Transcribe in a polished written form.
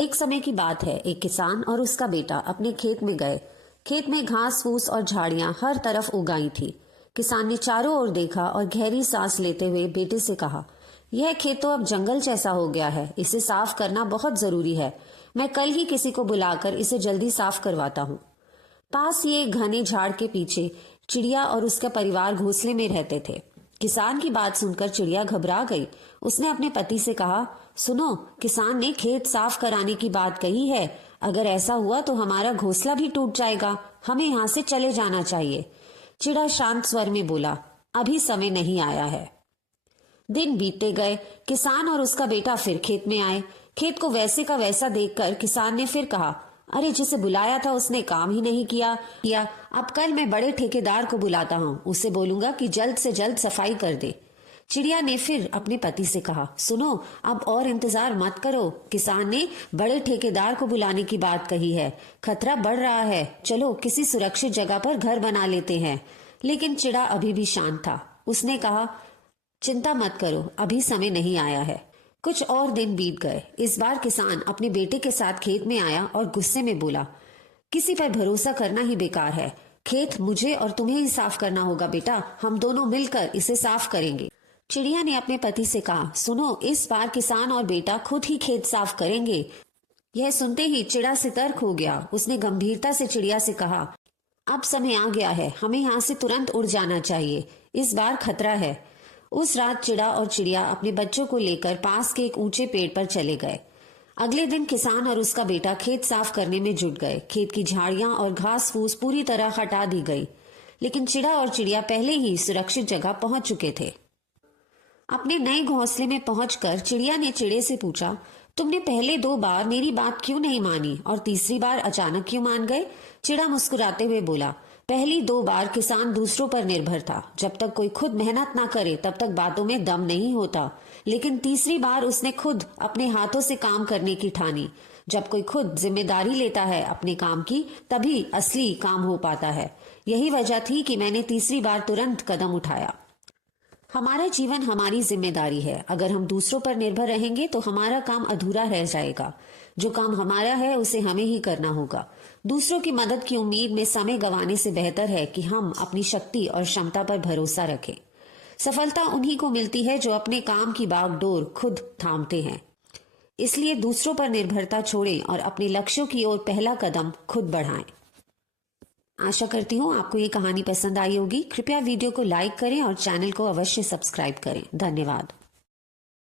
एक समय की बात है, एक किसान और उसका बेटा अपने खेत में गए। खेत में घास फूस और झाड़ियां हर तरफ उगाई थी। किसान ने चारों ओर देखा और गहरी सांस लेते हुए बेटे से कहा, यह खेत तो अब जंगल जैसा हो गया है, इसे साफ करना बहुत जरूरी है। मैं कल ही किसी को बुलाकर इसे जल्दी साफ करवाता हूँ। पास ही एक घने झाड़ के पीछे चिड़िया और उसका परिवार घोंसले में रहते थे। किसान की बात सुनकर चिड़िया घबरा गई। उसने अपने पति से कहा, सुनो, किसान ने खेत साफ कराने की बात कही है। अगर ऐसा हुआ तो हमारा घोंसला भी टूट जाएगा। हमें यहाँ से चले जाना चाहिए। चिड़ा शांत स्वर में बोला, अभी समय नहीं आया है। दिन बीतते गए। किसान और उसका बेटा फिर खेत में आए। खेत को वैसे का वैसा देखकर किसान ने फिर कहा, अरे जिसे बुलाया था उसने काम ही नहीं किया। अब कल मैं बड़े ठेकेदार को बुलाता हूँ, उससे बोलूंगा कि जल्द से जल्द सफाई कर दे। चिड़िया ने फिर अपने पति से कहा, सुनो, अब और इंतजार मत करो। किसान ने बड़े ठेकेदार को बुलाने की बात कही है। खतरा बढ़ रहा है। चलो किसी सुरक्षित जगह पर घर बना लेते हैं। लेकिन चिड़ा अभी भी शांत था। उसने कहा, चिंता मत करो, अभी समय नहीं आया है। कुछ और दिन बीत गए। इस बार किसान अपने बेटे के साथ खेत में आया और गुस्से में बोला, किसी पर भरोसा करना ही बेकार है। खेत मुझे और तुम्हें ही साफ करना होगा बेटा। हम दोनों मिलकर इसे साफ करेंगे। चिड़िया ने अपने पति से कहा, सुनो, इस बार किसान और बेटा खुद ही खेत साफ करेंगे। यह सुनते ही चिड़ा सतर्क हो गया। उसने गंभीरता से चिड़िया से कहा, अब समय आ गया है, हमें यहाँ से तुरंत उड़ जाना चाहिए। इस बार खतरा है। उस रात चिड़ा और चिड़िया अपने बच्चों को लेकर पास के एक ऊंचे पेड़ पर चले गए। अगले दिन किसान और उसका बेटा खेत साफ करने में जुट गए। खेत की झाड़ियां और घास फूस पूरी तरह हटा दी गई। लेकिन चिड़ा और चिड़िया पहले ही सुरक्षित जगह पहुंच चुके थे। अपने नए घोंसले में पहुंचकर चिड़िया ने चिड़े से पूछा, तुमने पहले 2 बार मेरी बात क्यों नहीं मानी और तीसरी बार अचानक क्यों मान गए? चिड़ा मुस्कुराते हुए बोला, पहली 2 बार किसान दूसरों पर निर्भर था। जब तक कोई खुद मेहनत ना करे तब तक बातों में दम नहीं होता। लेकिन तीसरी बार उसने खुद अपने हाथों से काम करने की ठानी। जब कोई खुद जिम्मेदारी लेता है अपने काम की, तभी असली काम हो पाता है। यही वजह थी कि मैंने तीसरी बार तुरंत कदम उठाया। हमारा जीवन हमारी जिम्मेदारी है। अगर हम दूसरों पर निर्भर रहेंगे तो हमारा काम अधूरा रह जाएगा। जो काम हमारा है उसे हमें ही करना होगा। दूसरों की मदद की उम्मीद में समय गंवाने से बेहतर है कि हम अपनी शक्ति और क्षमता पर भरोसा रखें। सफलता उन्हीं को मिलती है जो अपने काम की बागडोर खुद थामते हैं। इसलिए दूसरों पर निर्भरता छोड़ें और अपने लक्ष्यों की ओर पहला कदम खुद बढ़ाएं। आशा करती हूँ आपको ये कहानी पसंद आई होगी। कृपया वीडियो को लाइक करें और चैनल को अवश्य सब्सक्राइब करें। धन्यवाद।